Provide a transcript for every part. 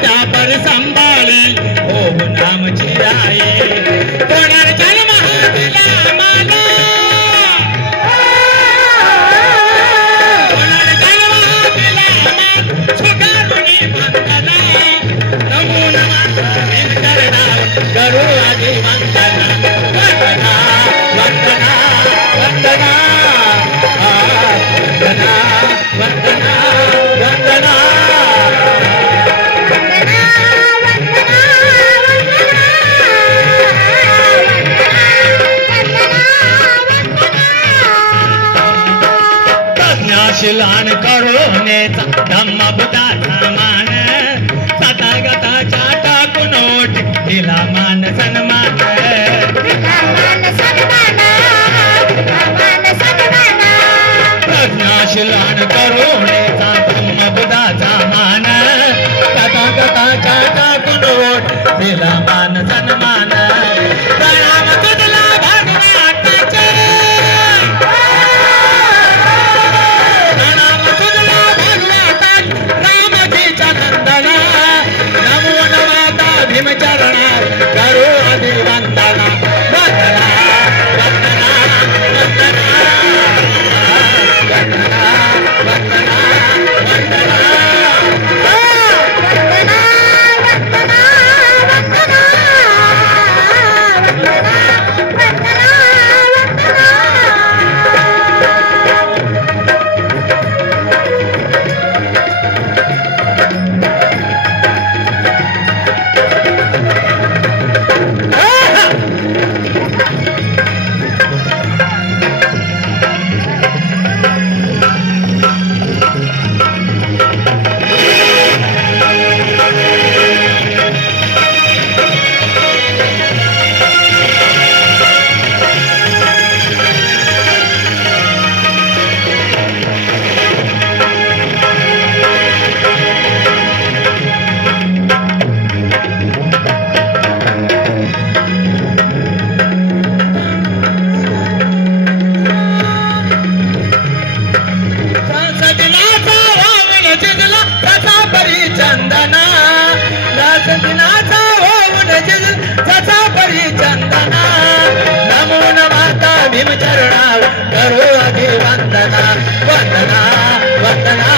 त्या पर संभाळी हो नामची आहे कोणार जन्म हा दिला मला कोणार जन्म हा दिला मला सुखारुणी वंदना नमो नमः करणार करू आधी वंदना वंदना वंदना वंदना वंदना वंदना वंदना शिलान करुणेचा धम्म बुद्धाचा मान तथागताच्या टाकून ओट दिला मान सन्मान प्रज्ञाशिलान करुणेचा धम्म बुद्धाचा मान तथागताच्या टाकून ओट दिला मान सन्मान प्रणाम तुझला भगवानाचे भीमचरणा करो आदि वंदना वंदना वंदना वंदना वंदना वंदना वंदना भीमचरणा करो आदि वंदना वंदना वंदना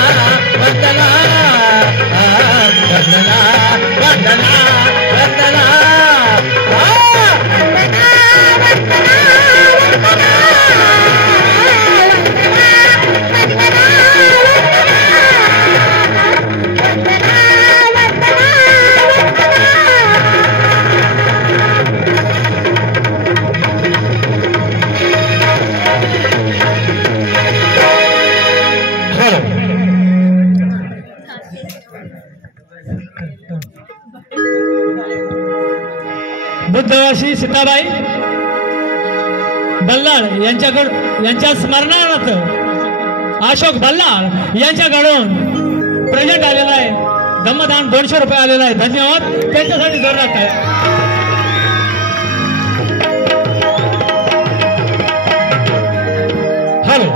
वंदना वंदना वंदना वंदना बुद्धवाशी सीताबाई बल्लाळ यांच्या स्मरणार्थ अशोक बल्लाळ यांच्याकडून प्रेझेंट आलेला आहे धम्मदान 200 रुपये आलेला आहे धन्यवाद त्यांच्यासाठी जोरदार आहे हॅलो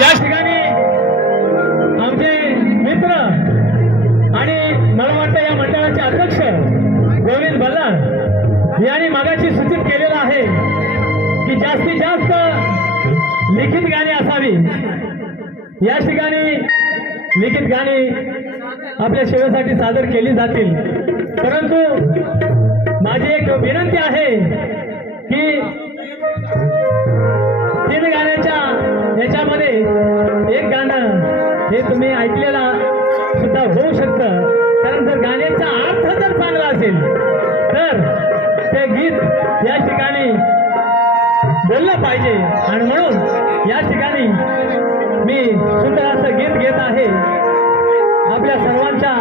या ठिकाणी आमचे मित्र आणि मला वाटतं या मंडळाचे अध्यक्ष गोविंद बल्लाळ यांनी मागाशी सूचित केलेलं आहे की जास्तीत जास्त लिखित गाणी असावी या ठिकाणी लिखित गाणी आपल्या सेवेसाठी सादर केली जातील परंतु माझी एक विनंती आहे की 3 गाण्याच्या याच्यामध्ये एक गाणं हे तुम्ही ऐकलेला सुद्धा होऊ शकतं कारण जर गाण्याचा अर्थ जर चांगला असेल तर ते गीत या ठिकाणी बोललं पाहिजे आणि म्हणून या ठिकाणी मी सुंदर असं गीत घेत आहे आपल्या सर्वांच्या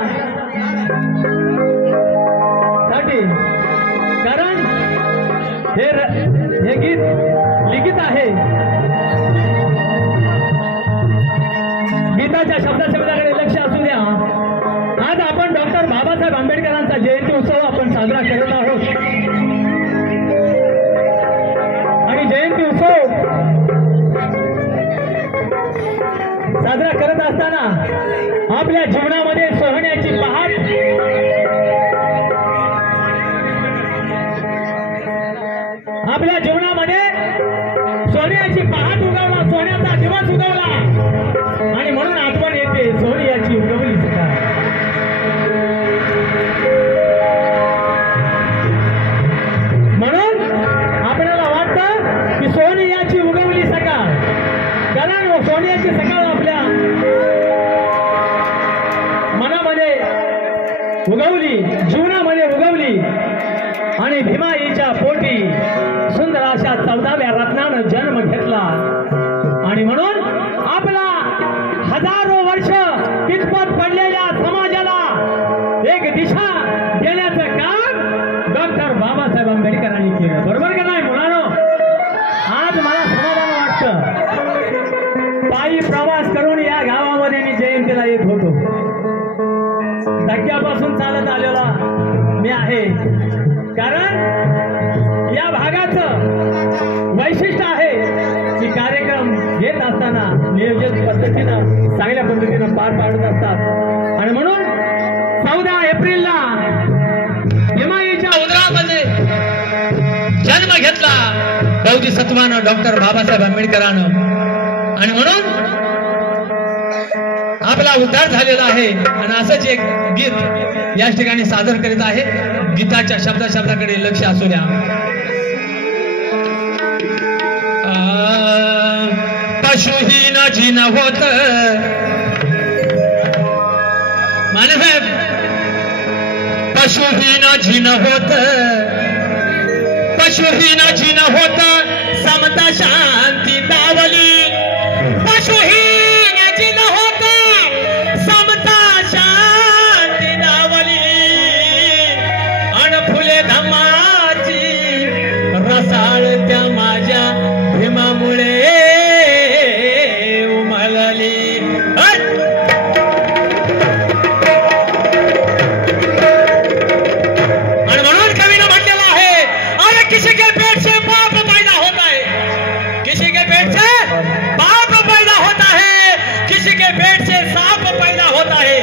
साठी कारण हे गीत लिखित आहे गीताच्या शब्दाकडे लक्ष असू द्या आज आपण डॉक्टर बाबासाहेब आंबेडकरांचा जयंती उत्सव आपण साजरा करत आहोत आणि जयंती उत्सव साजरा करत असताना आपल्या जीवनामध्ये सोहण्याची पहाट आपल्या जीवनामध्ये सोन्याची पहाट उगवला, सोन्याचा दिवस उगवला आणि म्हणून आठवण येते सोनियाची उगवली सकाळ. म्हणून आपल्याला वाटतं की सोनियाची उगवली सकाळ, कारण सोनियाची सकाळ आपल्या मनामध्ये उगवली, जीवनामध्ये उगवली आणि भीमाईच्या पोटी सुंदर अशा 14व्या रत्नानं जन्म घेतला. आणि म्हणून आपला हजारो वर्ष कितपत पडलेल्या समाजाला एक दिशा देण्याचं काम डॉक्टर बाबासाहेब आंबेडकरांनी केलं. बरोबर का नाही मुलांनो? आज मला समाधान वाटतं, पायी प्रवास करून या गावामध्ये मी जयंतीला येत होतो. धक्क्यापासून चालत आलेला मी आहे, कारण या भागाचं वैशिष्ट्य आहे की कार्यक्रम घेत असताना नियोजित पद्धतीनं चांगल्या पद्धतीनं पार पाडत असतात. आणि म्हणून 14 एप्रिलला भीमाईच्या उदरामध्ये जन्म घेतला बोधिसत्वानं डॉक्टर बाबासाहेब आंबेडकरांनं. आणि म्हणून आपला उद्धार झालेला आहे. आणि असंच एक गीत या ठिकाणी सादर करीत आहे. गीताच्या शब्दाकडे लक्ष असू द्या. पशुहीन जिन होत मानसाहेब, पशुहीन जिन होत, पशुहीन जिन होत समता शांती दावली. पशुहीन जिन होत समता शांती दावली. अन फुले धमाची रसाळ त्या माझ्या भीमामुळे उमलली. आणि म्हणून कवीनं म्हटलेलं आहे, अरे किसी के पेट से बाप पैदा होता है, किसी के पेट से बाप पैदा होता है, किसी के पेट से सांप पैदा होता है,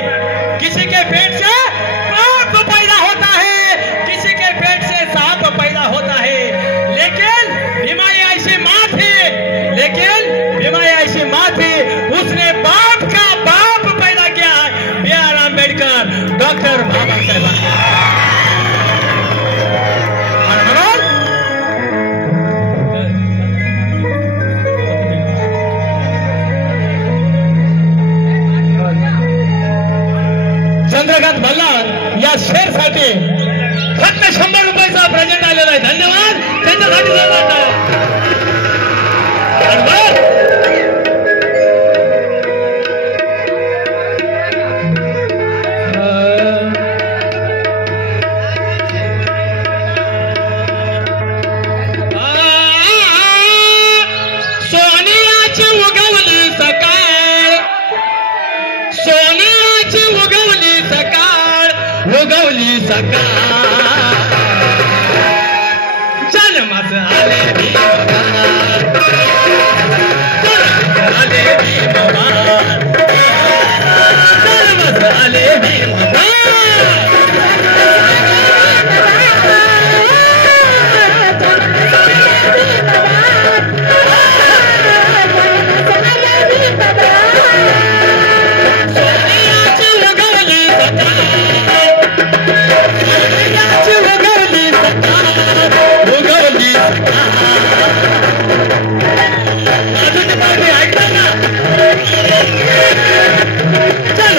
किसी के पेट से बाप पैदा होता है, किसी के पेट से सांप पैदा होता है. लेकिन भीमाई ऐसी माँ थी, लेकिन भीमाई ऐसी माँ थी, उसने बाप का बाप पैदा किया. B.R. आंबेडकर, डॉक्टर बाबासाहेब आंबेडकर. चंद्रकांत भल्लार या शेअर साठी फक्त 100 रुपयाचा प्रेझेंट आलेला आहे. धन्यवाद त्यांच्यासाठी. सोनियाची उगवली सकाळ, सोनियाची उगवली सकाळ, उगवली सकाळ. जन्मात आले भीमवान, जन्मात आले भीमवान, जन्मात आले भीमवान. चल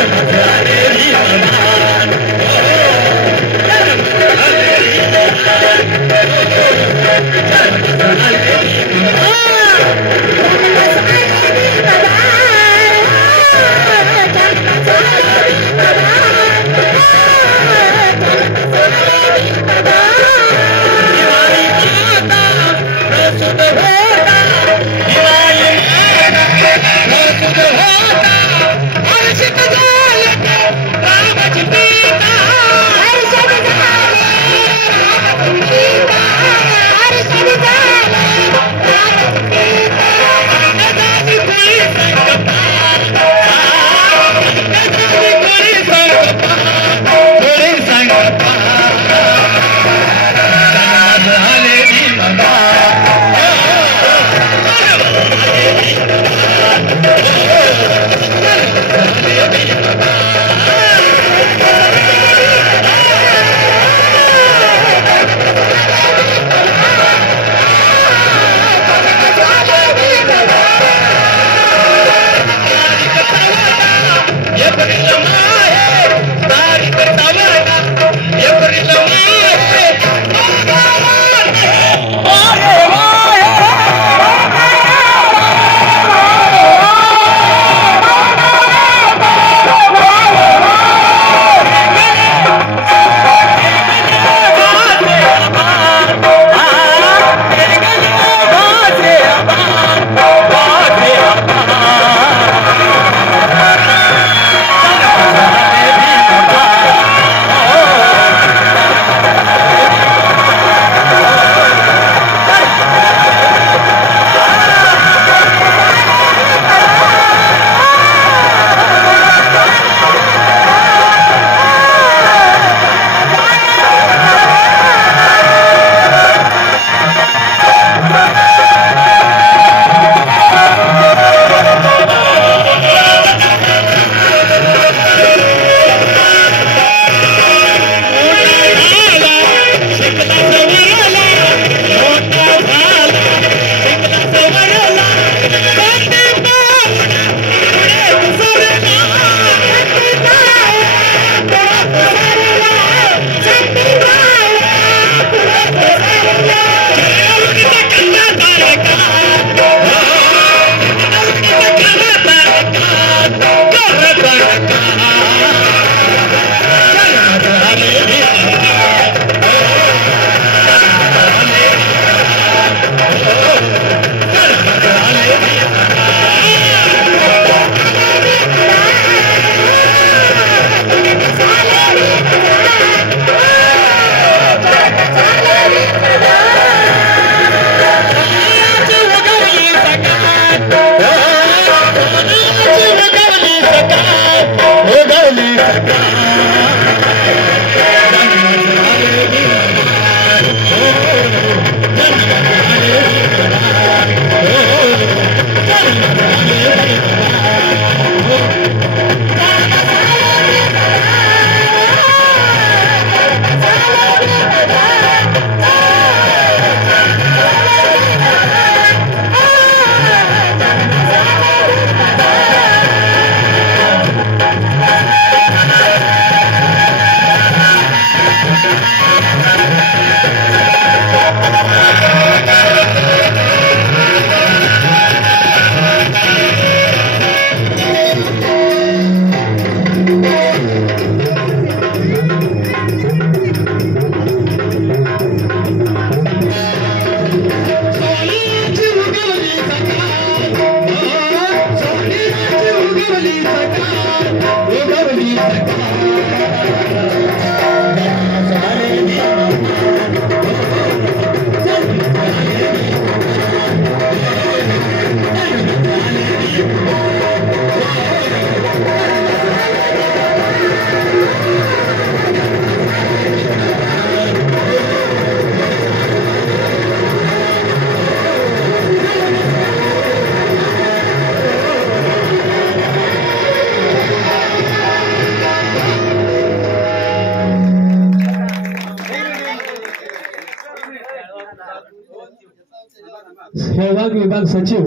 सहभाग विभाग सचिव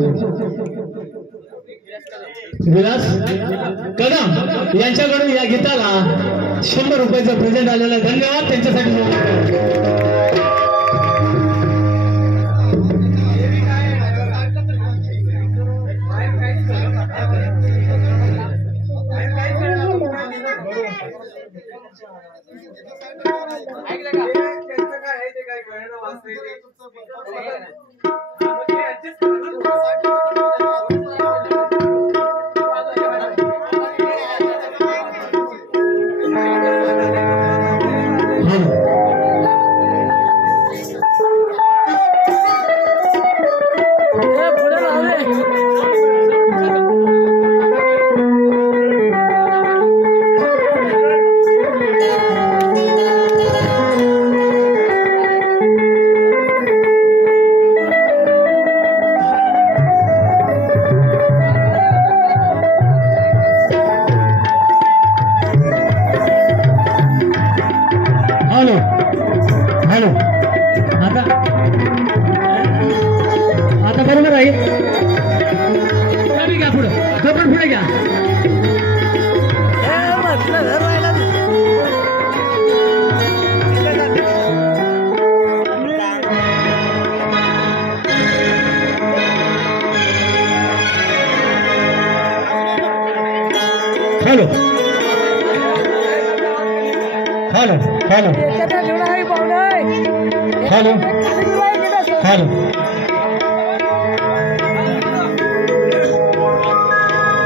विलास कदम यांच्याकडून या गीताला 100 रुपयाचं प्रेझेंट आलेलं आहे. धन्यवाद त्यांच्यासाठी.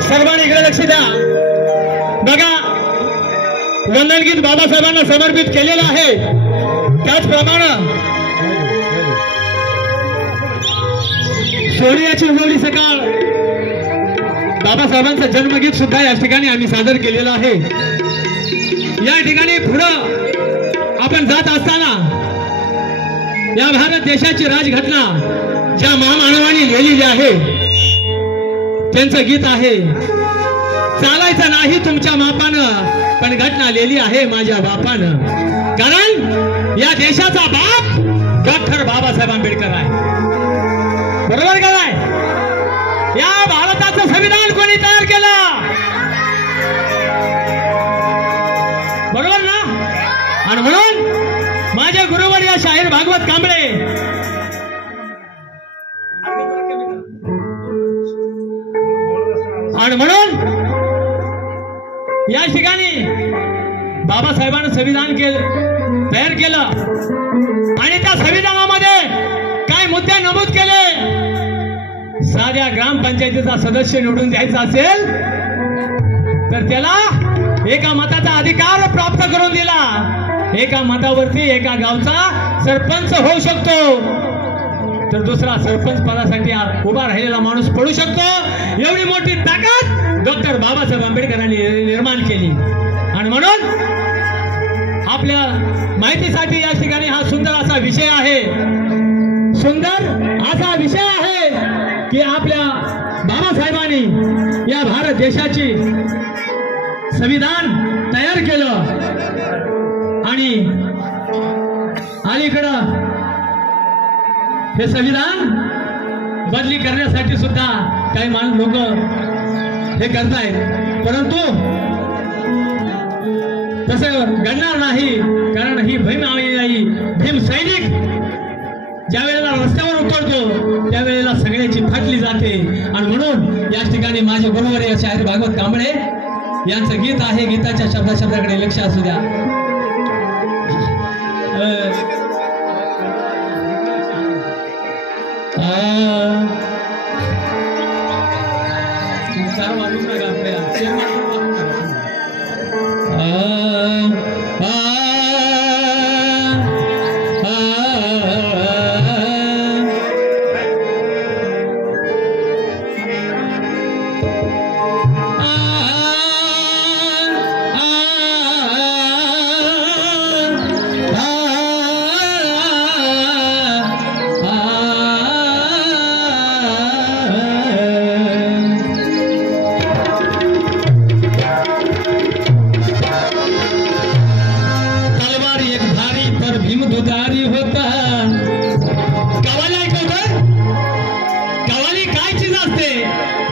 सर्वांनी इकडे लक्ष द्या. बघा, वंदन गीत बाबासाहेबांना समर्पित केलेलं आहे. त्याचप्रमाणे सोनियाची उगवली सकाळ बाबासाहेबांचं जन्मगीत सुद्धा या ठिकाणी आम्ही सादर केलेलं आहे. या ठिकाणी पुढं आपण जात असताना या भारत देशाची राजघटना ज्या महामानवांनी लिहिलेली आहे त्यांचं गीत आहे. चालायचं नाही तुमच्या मापानं, पण घटना लिहिली आहे माझ्या बापानं. कारण या देशाचा बाप डॉक्टर बाबासाहेब आंबेडकर आहे. बरोबर का नाही? या भारताचं संविधान कोणी तयार केलं? बरोबर ना? आणि म्हणून माझे गुरुवर या शाहीर भागवत कांबळे आणि म्हणून या ठिकाणी बाबासाहेबांनी संविधान तयार केलं आणि त्या संविधानामध्ये काय मुद्दे नमूद केले. साध्या ग्रामपंचायतीचा सदस्य निवडून द्यायचा असेल तर त्याला एका मताचा अधिकार प्राप्त करून दिला. एका मतावरती एका गावचा सरपंच होऊ शकतो, तर दुसरा सरपंच पदासाठी उभा राहिलेला माणूस पडू शकतो. एवढी मोठी ताकद डॉक्टर बाबासाहेब आंबेडकरांनी निर्माण केली. आणि म्हणून आपल्या माहितीसाठी या ठिकाणी हा सुंदर असा विषय आहे. सुंदर असा विषय आहे की आपल्या बाबासाहेबांनी या भारत देशाची संविधान तयार केलं आणि अलीकडं हे संविधान बदली करण्यासाठी सुद्धा काही लोक हे करतायत. परंतु तसं घडणार नाही, कारण ही भीम सैनिक ज्या वेळेला रस्त्यावर उतरतो त्यावेळेला सगळ्याची फाटली जाते. आणि म्हणून या ठिकाणी माझे गुरुवर या शाहीर भागवत कांबळे यांचं गीत आहे. गीताच्या शब्दाकडे लक्ष असू द्या.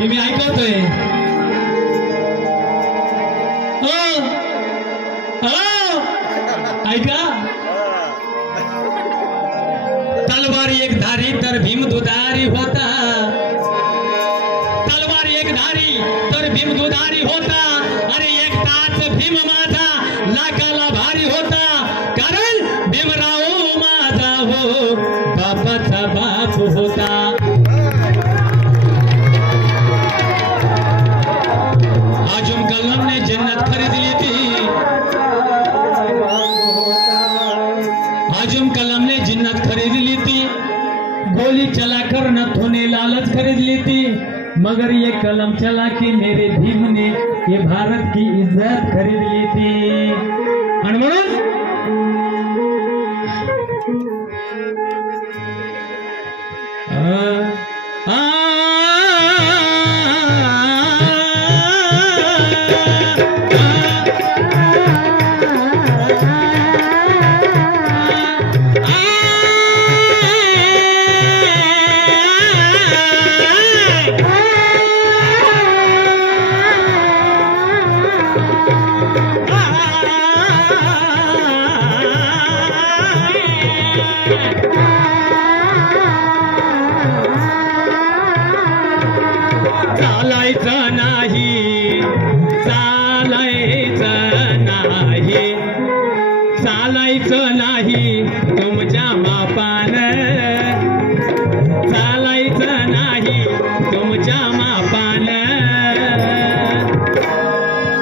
मी ऐकवतोय. ऐका. तलवार एक धारी तर भीम दुधारी होता. तलवार एक धारी तर भीम दुधारी होता. अरे एक ताच भीम माझा लाखाला भारी होता. कारण भीमराव माझा हो बापाचा बाप होता. आजम कलम ने जन्नत खरीद ली थी. आजम कलम ने जन्नत खरीद ली थी. गोली चलाकर नथों ने लालच खरीद ली थी. मगर ये कलम चला के मेरे भीम ने ये भारत की इज्जत खरीद ली थी. आणि म्हणून चालायचं नाही, चालायचं नाही, चालायचं नाही तुमच्या मापानं. चालायचं नाही तुमच्या मापानं.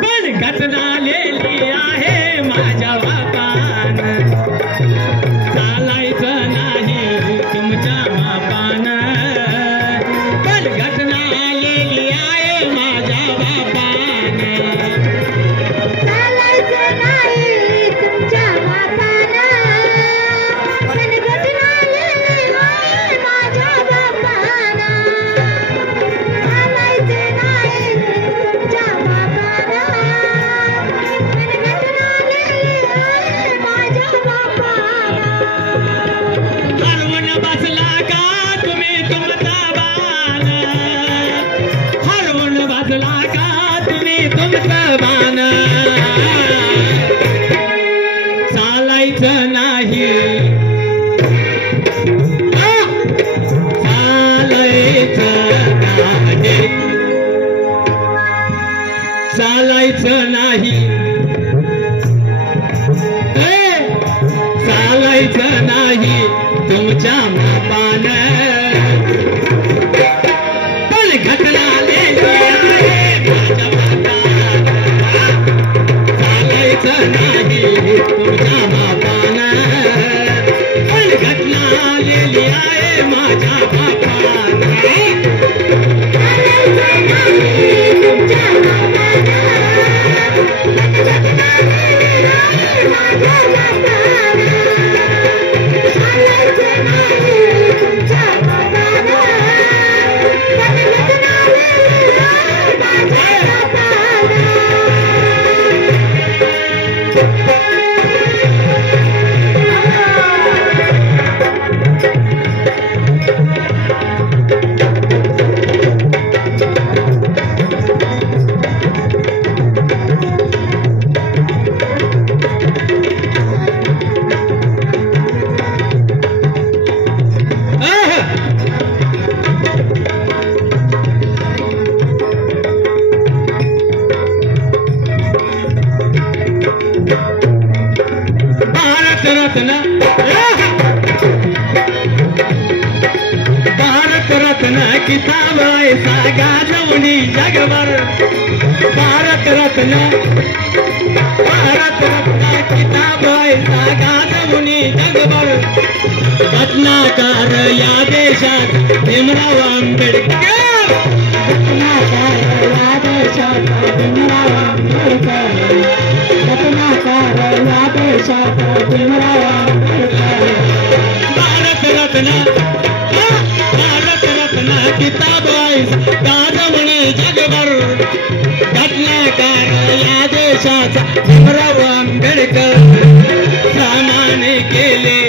पण घटना लिहिली आहे माझ्या बापानं. चालायचं नाही तुमच्या मापानं. पण घटना लिहिली आहे माझ्या बापानं. चालायचं नाही तुमच्या बापानं. पण घटना लिहिली आहे माझ्या बापानं. चालायचं नाही तुमच्या बापानं. पण घटना लिहिली आहे माझ्या बापानं. हरवून बसला का तुम्ही तुमचा बाण. हरवून बसला का तुम्ही तुमचं बाण. चालायचं नाही, चालायचं नाही, चालायचं नाही, चालायचं नाही तुमच्या मापानं. पण घटना लिहिली आहे माझ्या बापानं. चालायचं नाही तुमच्या मापानं. पण घटना लिहिली आहे माझ्या बापानं. चालायचं नाही तुमच्या बापानं. पण घटना लिहिली आहे माझ्या बापानं. चालायचं नाही तुमच्या बापानं. पण घटना लिहिली आहे माझ्या बापानं. भारत रत्न, भारत रत्न किताब ऐसा गाजवणी जगभर. भारत रत्न, भारत रत्न किताब ऐसा गाजवणी जगभर. रत्नाकार या देशात भीमराव आंबेडकर. रत्नाकर या देशात भीमराव आंबेडकर. रत्नाकर या देशात भीमराव आंबेडकर. भारत रत्न, भारत रत्न किताब गाजवणे जगभर. रत्नाकार या देशाचा भीमराव आंबेडकर. सामाने केले,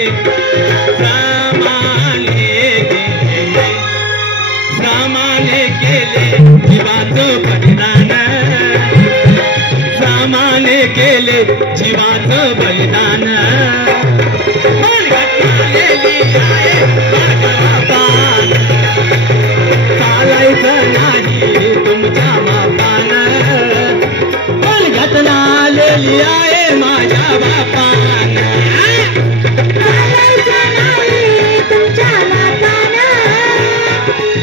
सामाने केले, सामाने केले केले जीवाचं बलिदान पण घटना लिहिली आहे माझ्या बापानं. चालायचं नाही तुमच्या मापानं पण घटना लिहिली आहे माझ्या बापानं. चालायचं नाही तुमच्या बापानं,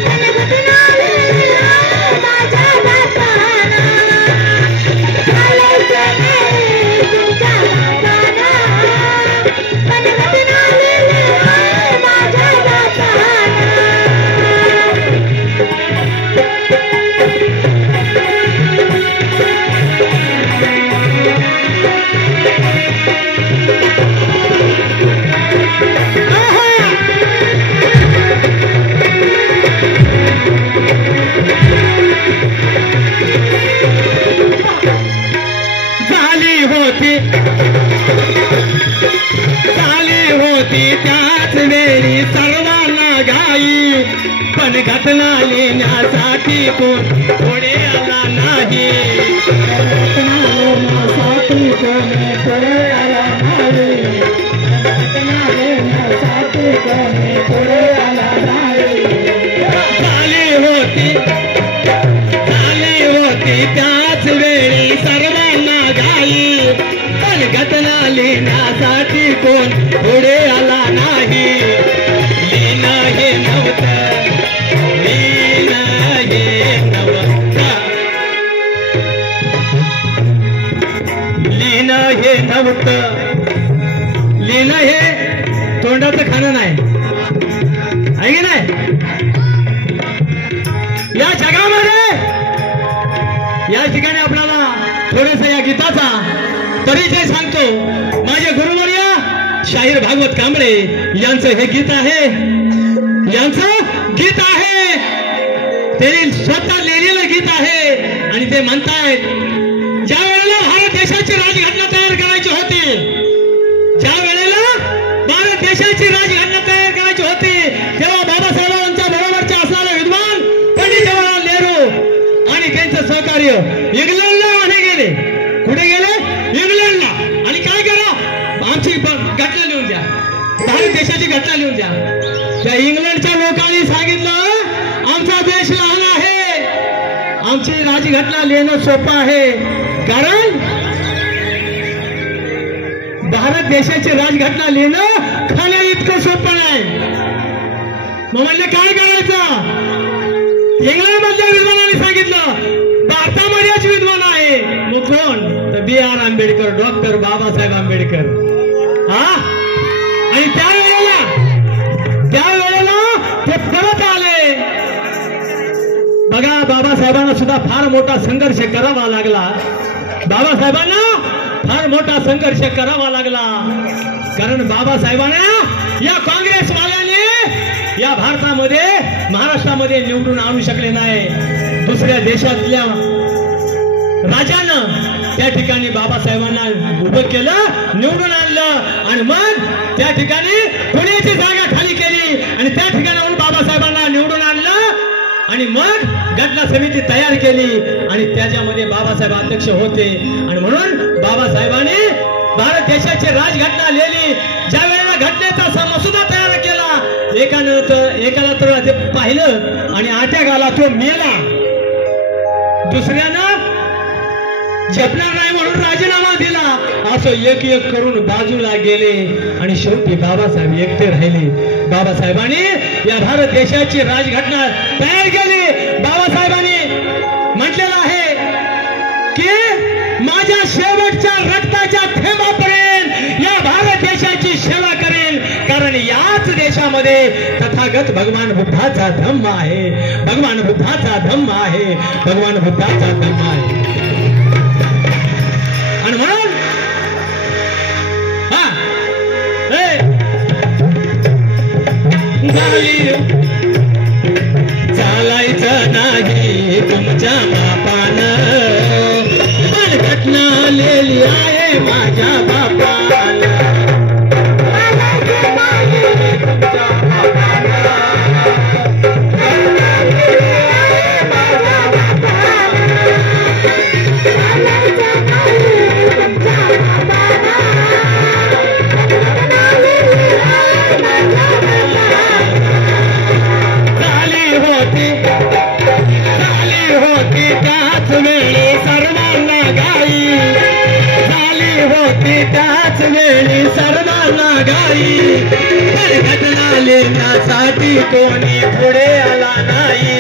पण घटना लिहिली आहे माझ्या बापानं. चालायचं नाही तुमच्या बापानं, पण घटना लिहिली आहे माझ्या बापानं. झाली होती त्याच वेळी सर्वांना घाई पण घटना लिहिण्यासाठी कोण पुढे आला नाही. घटना लिहिण्यासाठी कोणी पुढे आला नाही. घटना लिहिण्यासाठी कोणी पुढे आला नाही. झाली होती त्याच वेळी सर्वांना घाई पण घटना लिहिण्यासाठी कोण पुढे आला नाही. लिहिणं हे नव्हतं, लिहिणं हे नव्हतं, लिहिणं हे नव्हतं. लिहिणं हे तोंडाचं खाणं नाही आहे की नाही. या जगामध्ये या ठिकाणी आपल्याला थोडंसं या गीताचा परिचय सांगतो. माझे गुरुवर्य शाहीर भागवत कांबळे यांचं हे गीत आहे, यांचं गीत आहे. त्यांनी स्वतः लिहिलेलं गीत आहे आणि ते म्हणतायत ज्या वेळेला भारत देशाची राजघटना तयार करायची होती, ज्या वेळेला भारत देशाची राजघटना तयार करायची होती तेव्हा बाबासाहेबांच्या बरोबरचे असणारे विद्वान पंडित जवाहरलाल नेहरू आणि त्यांचं सहकार्य इंग्लंडला आणे गेले. कुठे गेले? इंग्लंडला. आणि काय करा, आमची घटना लिहून द्या, भारत देशाची घटना लिहून द्या. त्या इंग्लंडच्या लोकांनी सांगितलं आमचा देश लहान आहे, आमची राजघटना लिहिणं सोपं आहे. कारण भारत देशाची राजघटना लिहिणं खाण्या इतकं सोपं नाही. मग म्हणले काय करायचं? इंग्लंड मधल्या विद्वानांनी सांगितलं भारतामध्येच विद्वान आहे. मग कोण? तर B.R. आंबेडकर, डॉक्टर बाबासाहेब आंबेडकर. हा, आणि त्यावेळेला ते परत आले. बघा, बाबासाहेबांना सुद्धा फार मोठा संघर्ष करावा लागला. बाबासाहेबांना फार मोठा संघर्ष करावा लागला. कारण बाबासाहेबांना या काँग्रेसवाल्यांनी या भारतामध्ये महाराष्ट्रामध्ये निवडून आणू शकले नाही. दुसऱ्या देशातल्या राजानं त्या ठिकाणी बाबासाहेबांना उभं केलं, निवडून आणलं आणि मग त्या ठिकाणी पुण्याची जागा खाली केली आणि त्या ठिकाणाहून बाबासाहेबांना निवडून आणलं आणि मग घटना समिती तयार केली आणि त्याच्यामध्ये बाबासाहेब अध्यक्ष होते. आणि म्हणून बाबासाहेबांनी भारत देशाची राजघटना लिहिली. ज्या वेळेला घटनेचा मसुदा तयार केला, एकाला तर ते पाहिलं आणि अटॅक आला, तो मेला. दुसऱ्यानं झेपणार नाही म्हणून राजीनामा दिला. असं एक एक करून बाजूला गेले आणि शेवटी बाबासाहेब एकटे राहिले. बाबासाहेबांनी या भारत देशाची राजघटना तयार केली. बाबासाहेबांनी म्हटलेलं आहे की माझ्या शेवटच्या रक्ताच्या थेंबापर्यंत या भारत देशाची सेवा करेन. कारण याच देशामध्ये तथागत भगवान बुद्धाचा धम्म आहे, भगवान बुद्धाचा धम्म आहे, भगवान बुद्धाचा धम्म आहे. आणि म्हणून चालायचं नाही तुमच्या बापानं, पण घटना लिहिली आहे माझ्या बापानं. वेळी सर्वांना गाई झाली होती त्याच वेळी सर्वांना गाई घटना लेण्यासाठी कोणी पुढे आला नाही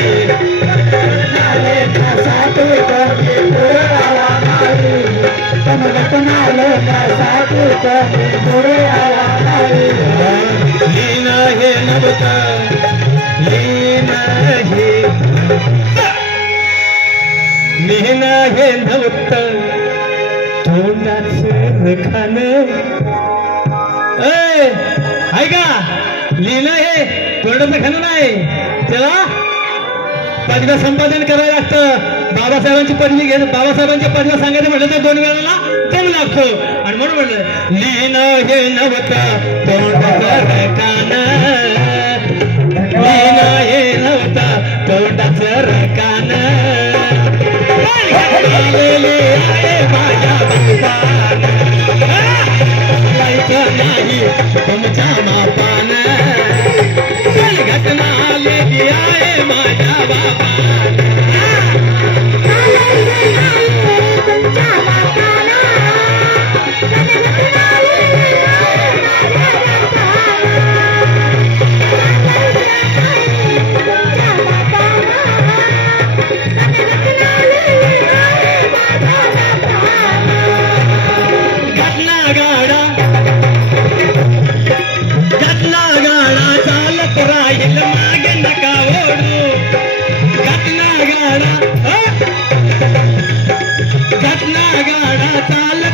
लेण्यासाठी कोणी पुढे आला नाही घटना लेण्यासाठी कोणी पुढे आला नाही लीन हे नव्हतं लीन हे नव्हतं तोंडाचं खान ऐका लिहिणं हे तोंडाचं खाणं नाही त्याला पदव्या संपादन करावं लागतं बाबासाहेबांची पदवी घेत बाबासाहेबांच्या पदव्या सांगायचं म्हटलं तर 2 वेळाला दम लागतो आणि म्हणून म्हणलं लिहिणं हे नव्हतं तोंडाचं कान लिहिणं हे नव्हतं तोंडाचं कान आलेले आहे माझ्या बापानं नाही तुमच्या मापान घटना आलेली आहे माझ्या बापानं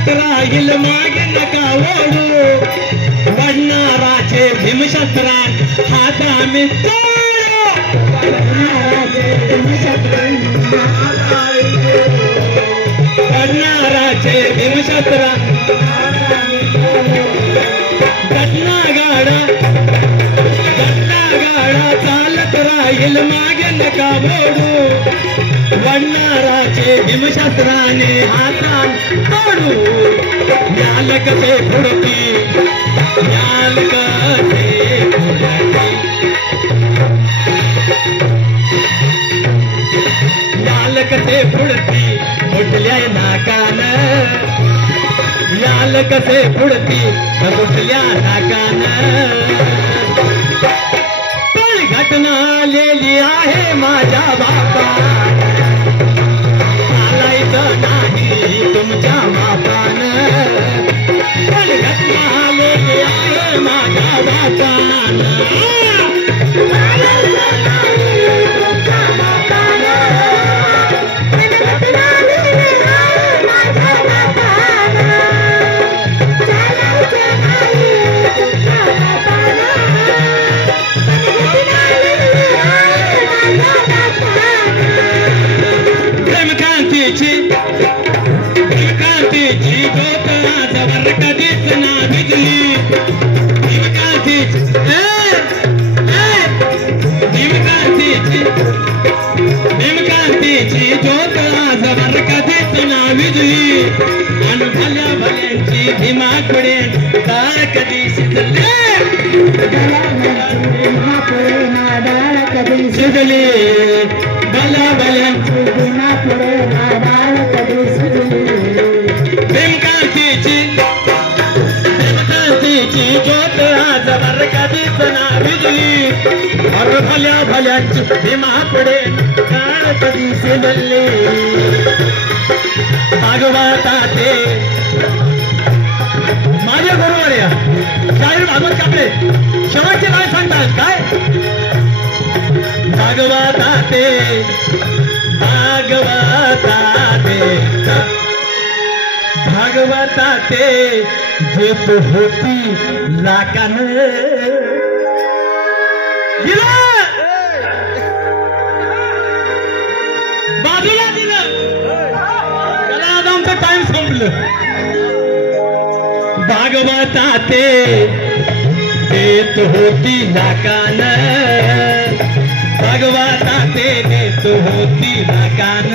राहील मागे नका ओढू वडणाराचे भीमशस्त्रान हात आम्ही वडणाराचे भीमशस्त्रान घटना गाडा चालत राहील मागे नका ओढू वडणाराचे भीमशस्त्राने हातात तोडू याल कसे फुडती याल कसे फुडती याल कसे फुडती फुटल्या नाकान याल कसे फुडती फुटल्या नाकान पण घटना आलेली आहे माझ्या बापा नाही तुमच्या मापानं पण घटना आलेली आहे माझ्या बापानं भीमकांतीची ज्योत आजवर कधीच ना विजली भीमकांतीची ज्योत आजवर कधीच ना विजली आणि भल्या भल्यांची भीमापुढे डाळ कधी शिजली शिजली भल्या भल्यांची भीमापुढे डाळ कधी शिजली भीमकांतीची ज्योत आजवर कधीच ना विजली और भल्या भल्यांची भीमापुढे डाळ कधी शिजली भागवताते माझे बरोबर या शाहीर भागवत कापले शेवटचे नाव सांगतात काय भागवताते भागवताते जेत होती लाकान बाजूला दिलं त्याला आमचं टाइम संपलं भागवताते देत होती लाकान भागवताते देत होती लाकान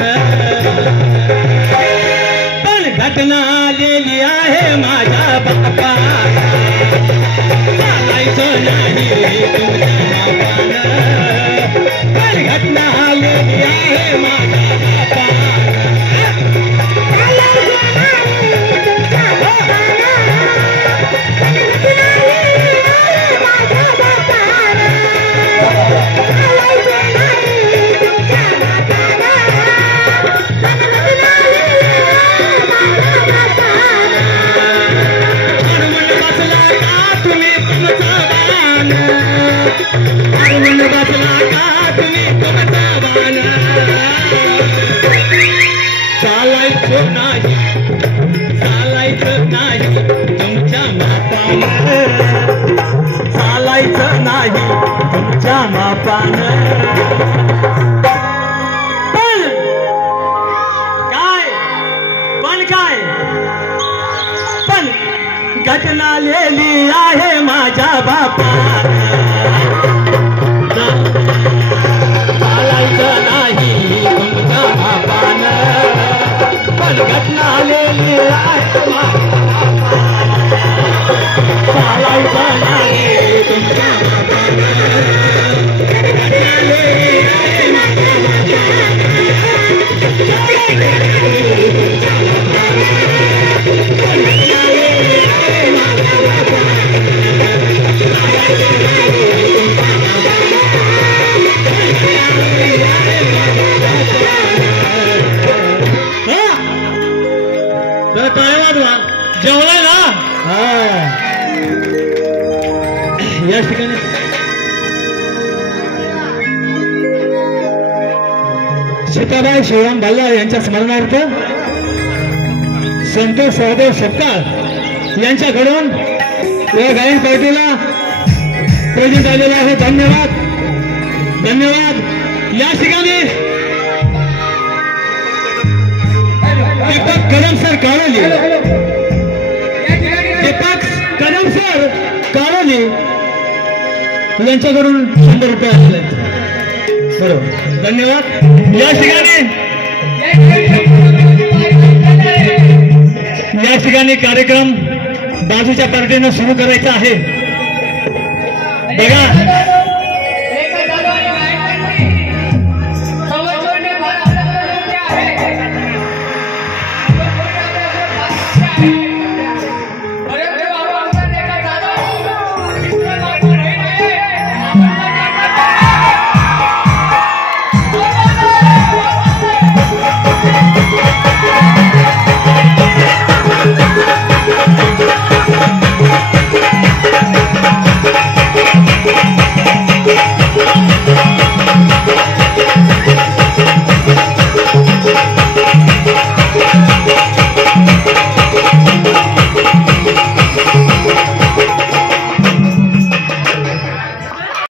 पण घटना आलेली आहे माझ्या बापा चालायचं नाही तुमच्या बापानं पण घटना आलेली आहे माझ्या बापा तुमचा बाण हरवून बसला का तुम्ही तुमचा बाण चालायचं नाही तुमच्या मापानं चालायचं नाही तुमच्या मापानं पण घटना लिहिली आहे माझ्या बापानं चालायचं नाही तुमच्या बापानं पण घटना लिहिली आहे माझ्या चालायचं नाही तुमच्या जेवलाय ना या ठिकाणी सीताबाई शिवराम भाल्ला यांच्या स्मरणार्थ संतोष सहदेव सपकाळ यांच्याकडून या गायन पार्टीला प्रेझेंट आलेला आहे. धन्यवाद धन्यवाद. या ठिकाणी दीपक कदम सर काळोली यांच्याकडून 100 रुपये आले. बरोबर धन्यवाद. या ठिकाणी कार्यक्रम बाजूच्या पार्टीनं सुरू करायचा आहे. बघा